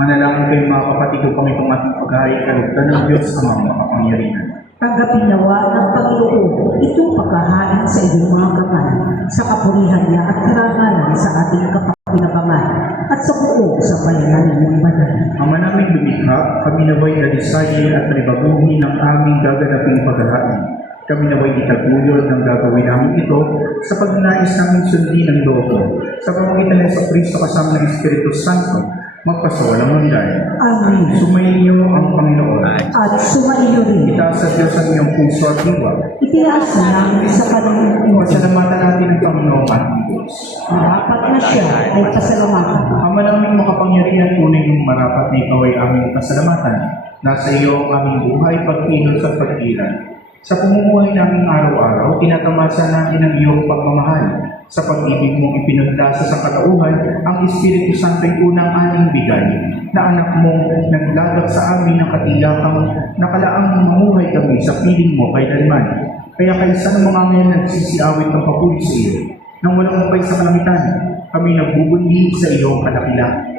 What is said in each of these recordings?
Manalangin kayo mga kapatid upang itong ating paghahari kalugdan ng Diyos ang makapangyarihan. Tanggapin nawa ng Panginoon itong paghahain sa iyong mga kamay, sa kapurihan niya at karangalan sa ating kapakinabangan at sa buong sa bayanan ng banal. Ama namin lumikha, kami naway nalisayin at ribaguhin ng aming gaganaping paghahain. Kami naway itaguyod ng gagawin namin ito sa pagnais namin sundin ng loob sa pamamagitan ng Kristo kasama ng Espiritu Santo, magpasawalang hanggan. Amen. Sumainyo ang Panginoon. At sumaiyo rin. Itaas sa Diyos ang iyong puso at diwa. Itias na namin sa Panginoon. Pasalamatan natin ang Panginoon ating Diyos. Marapat na siya ay pasalamatan. Ama naming makapangyarihan, tunay ng marapat na ikaw ay aming pasalamatan. Nasa iyo ang aming buhay, pagkilos at pagkilan. Sa pamumuhay naming araw-araw, tinatamasa natin ang iyong pagmamahal. Sa pag-ibig mong ipinagdasa sa katauhan, ang Espiritu Santo ay unang aning bigay, na anak mong naglagak sa amin ng katiyakang nakalaang mamuhay kami sa piling mo kailanman. Kaya kaysa ng mga ngayon nagsisiawit ng papuri sa iyo, nang walang upay sa kalamitan, kami nagbubundi sa iyong kadakilaan.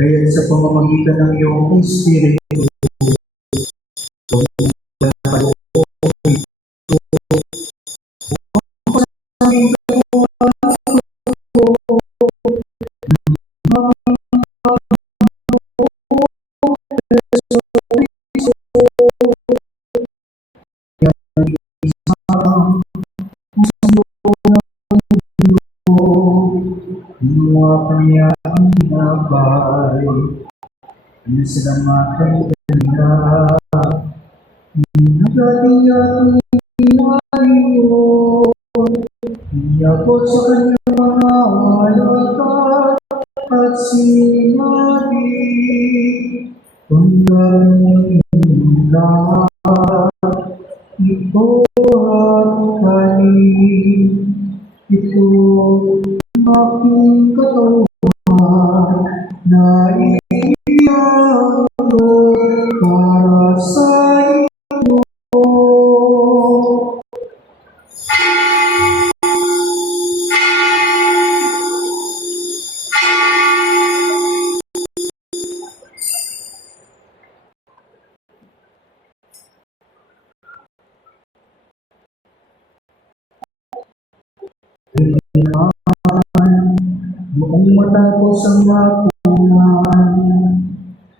Kaya sa pamamagitan ng iyong Espiritu, nasalamatan ka, nagatiyan inayon, iyabot sa kanyang mga alatat at sinabi, pagdating lahat, ito at kanin, ito aking katawan, na para sa iyo. Buong matapos ang mapunan,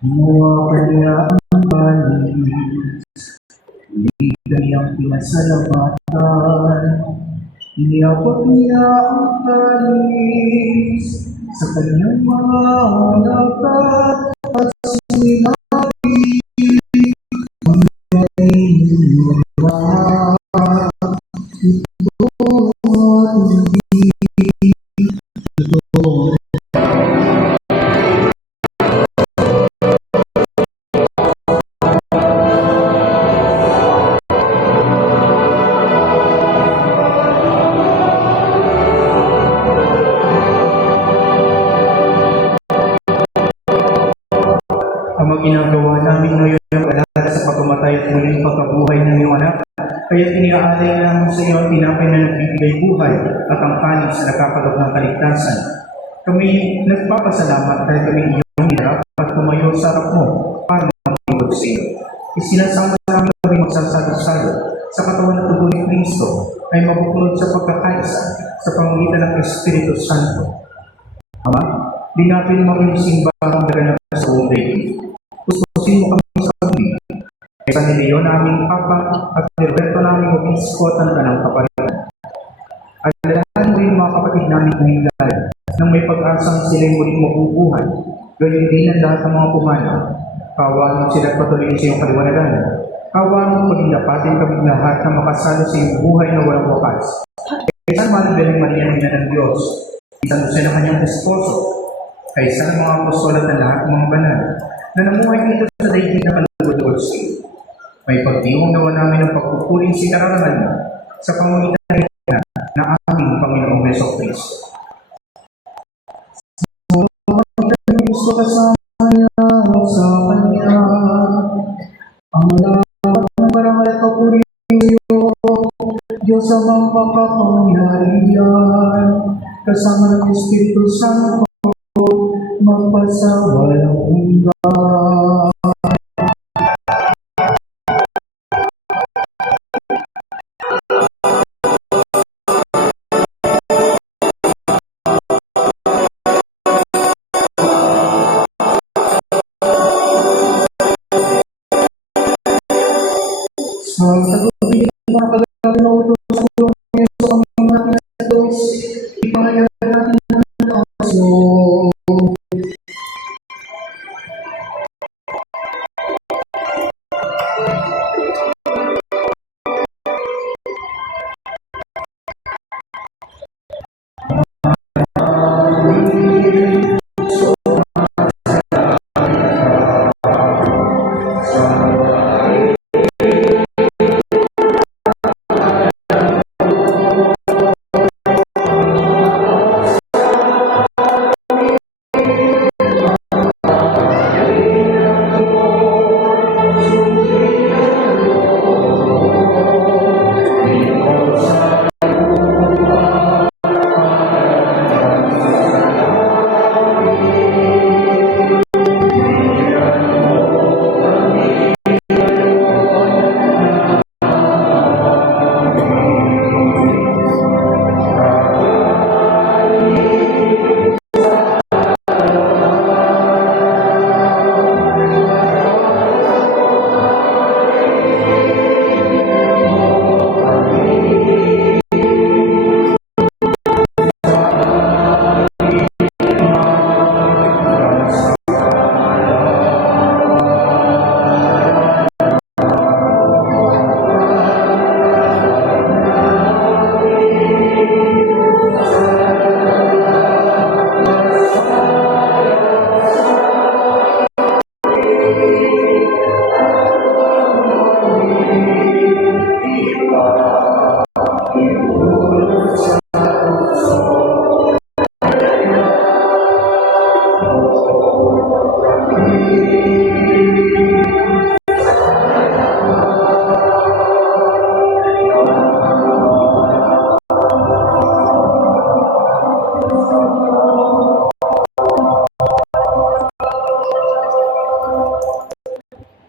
gumawa kanya ang balis, hindi kanyang pinasalamatan, iniyabot niya ang balis sa kanyang mga alatat at sinabi, ang galing nila, ito at hindi ito. Ginagawa namin ngayon ang alala sa pagkamatay at muling pagkabuhay ng iyong anak, kaya iniaalay namin sa iyo ang tinapay na nagbibigay buhay at ang kanin sa nagkakalog ng kaligtasan. Kami nagpapasalamat dahil kami iyong hirap at tumayo sa harap mo para maglingkod sa iyo. Isinasama namin kami magsasalo-salo sa katawan at dugo ni Kristo ay mabuklod sa pagkakaisa sa pamamagitan ng Espiritu Santo. Ama, linapin mo ang simbahan na ganap sa buong daigdig. Leo na aming Papa at ni Roberto na aming Obispo at ang kanang kaparian. At dalahan mo yung mga kapatid namin ngayong lahat nang may pag-asang sila'y muling mabubuhay, gayon din ang lahat ng mga pumanaw. Kawaan mo sila at patuloyin sa iyong kaliwanagan. Kawaan mo paging dapatin kami lahat na makasalo sa iyong buhay na walang wakas. Kaysa Mahal Birheng Maria, Ina ng Diyos, San Jose na kanyang esposo, kaysa ng mga apostol at ng lahat ng mga banal, na namuhay dito sa daigdig na kalugod sa iyo. May pagdiwang nawa namin ang pagpupuling si karangalan mo sa pamamagitan ng aming Panginoong Jesucristo. Gusto kasama niya sa Kanya, ang lahat ng parangal at papuri iyo, Diyos amang makapangyarihan, kasama ng Espiritu Santo, magpasawalang hanggan. Sa tagubilin ng mga kagagawa na utos sa kulong ng Yeso ang natin sa Diyos, ipahayag natin ang kaso.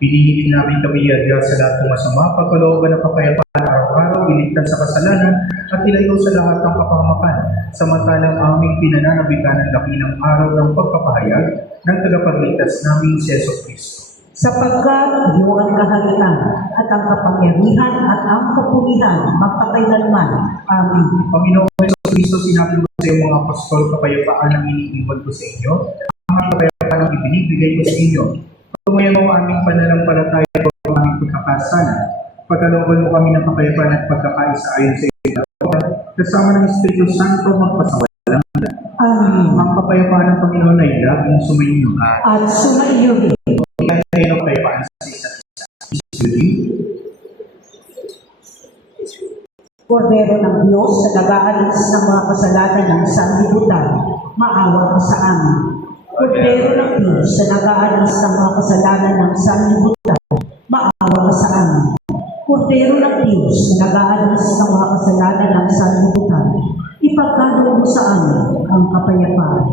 Pinihilin namin kami Diyos sa lahat ng masama, pagkalooban ng kapayapaan araw-araw, iligtas sa kasalanan, at ilayo sa lahat ng kapahamakan, samantalang aming pinananabikan ang laki ng araw ng pagpapahayag ng tagapagligtas naming si Jesucristo. Sapagkat iyong ang kaharian at ang kapangyarihan at ang kapulihan magpakailanman. Amen. Panginoong Jesucristo, sinabi mo sa iyong mga apostol, kapayapaan ang iniiwan ko sa inyo, ang kapayapaan ang ibinibigay ko sa inyo. Tumayan mo ang aming pananampalataya at ang aming pagkakasala. Pagkalooban mo kami ng kapayapaan at pagkakaisa ayon sa iyo. Kasama ng Espiritu Santo magpasawalang hanggan. Amen. Ang kapayapaan ng Panginoon ay laging sumainyo. At sumaiyo din. Iyan kayo ng kapayapaan sa isa't isa. Kordero ng Diyos sa nag-aalis ng mga kasalanan ng sanlibutan, maawa ka sa amin. Kordero ng Diyos sa nag-aalis ng mga kasalanan ng sanlibutan, maawa ka sa amin. Kordero ng Diyos sa nag-aalis ng mga kasalanan ng sanlibutan, ipagkaloob mo sa amin ang kapayapaan.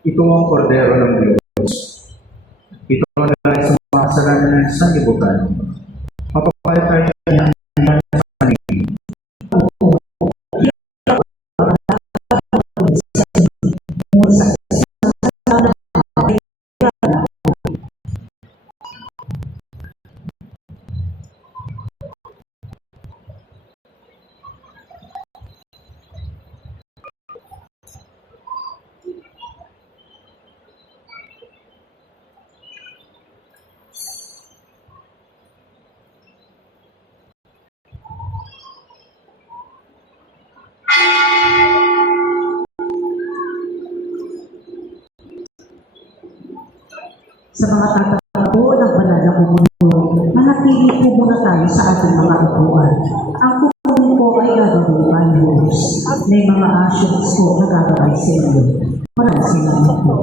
Ito ang kordero ng Diyos. Ito ang nagay sa mga kasalanan ng sanlibutan. Mapapahal tayo niya sa paligid. Sa mga tatakbo ng banal na komunyon, manatili po muna tayo sa ating mga upuan. Ang komunyon po ay gagawin by host. May mga ashes po na gagawin sa inyo. Maraming salamat po.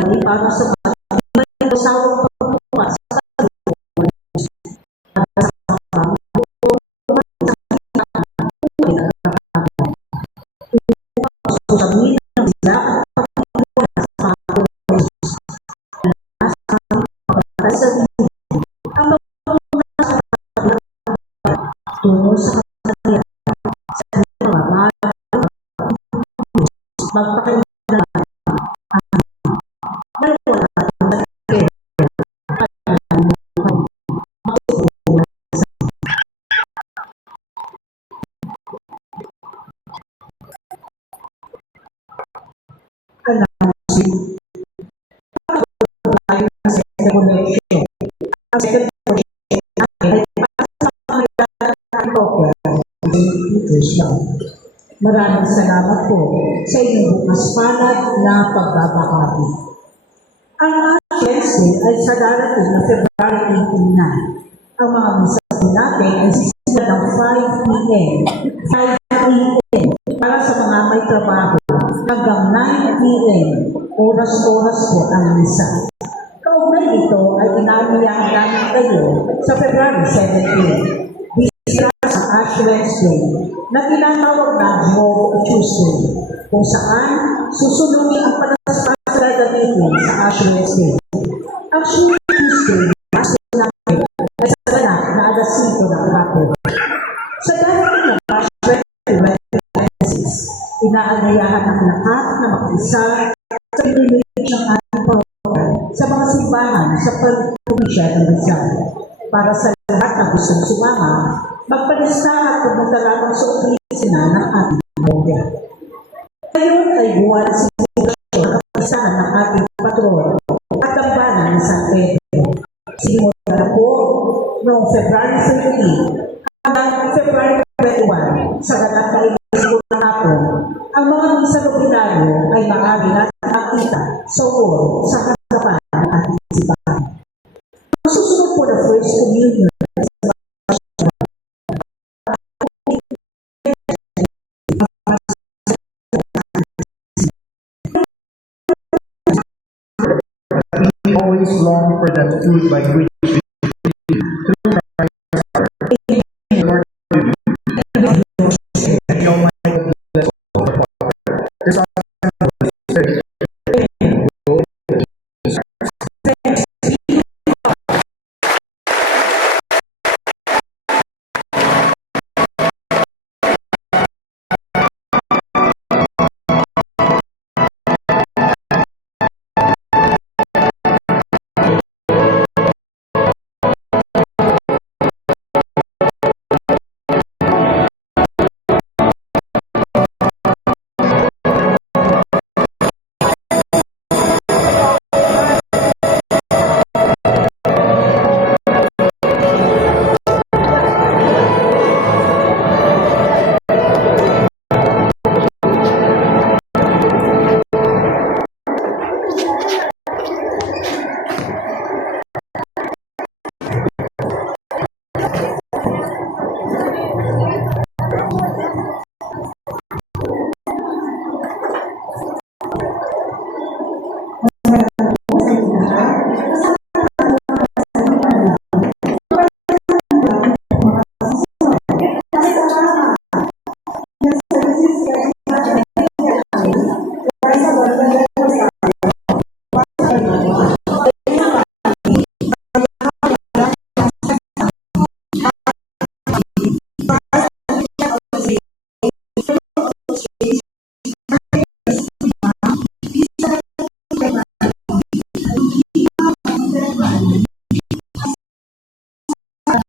ay para sa mga may kasawang pagbukas sa sabihin ng sila at sa ang tungo sa kanila sa mga magpakailangan may wala tayo sa second connection. Ang second connection ay maraming salamat po sa inyong bukas palad na pagbabahagi. Ang Wednesday ay sa darating na February 18 na. Ang mga misa natin ay sisimula ng 5 p.m. 5 p.m. para sa mga may trabaho hanggang 9 p.m. Oras-oras po ang misa. Kaugnay ito ay inaaniyahan namin kayo sa February 17. Bisita sa Ash Wednesday na tinatawag na Hope Tuesday, kung saan susunugin ang panasasal gamitin sa Ash Wednesday. Ang Hope Tuesday na natin ay sa ganap na alas 5 ng hapon. Sa darating ng Ash Wednesday, inaanyayahan ang lahat na mag-isa sa piniliit ng ating program sa mga simbahan sa probinsya ng Rizal. Para sa lahat na gustong sumama, magpalista at pumunta lamang sa opisina ng ating pamilya. Ngayon ay buwan sa sitwasyon at kapisahan ng ating patron at tambanan ng San Pedro. Simula na po noong February 17 hanggang February 21 sa ganap na inisip ng hapon, ang mga misa nominaryo ay maaari natin makita sa oras sa harapan ng ating simbahan. Ang susunod po na First Communion We always long for that food by which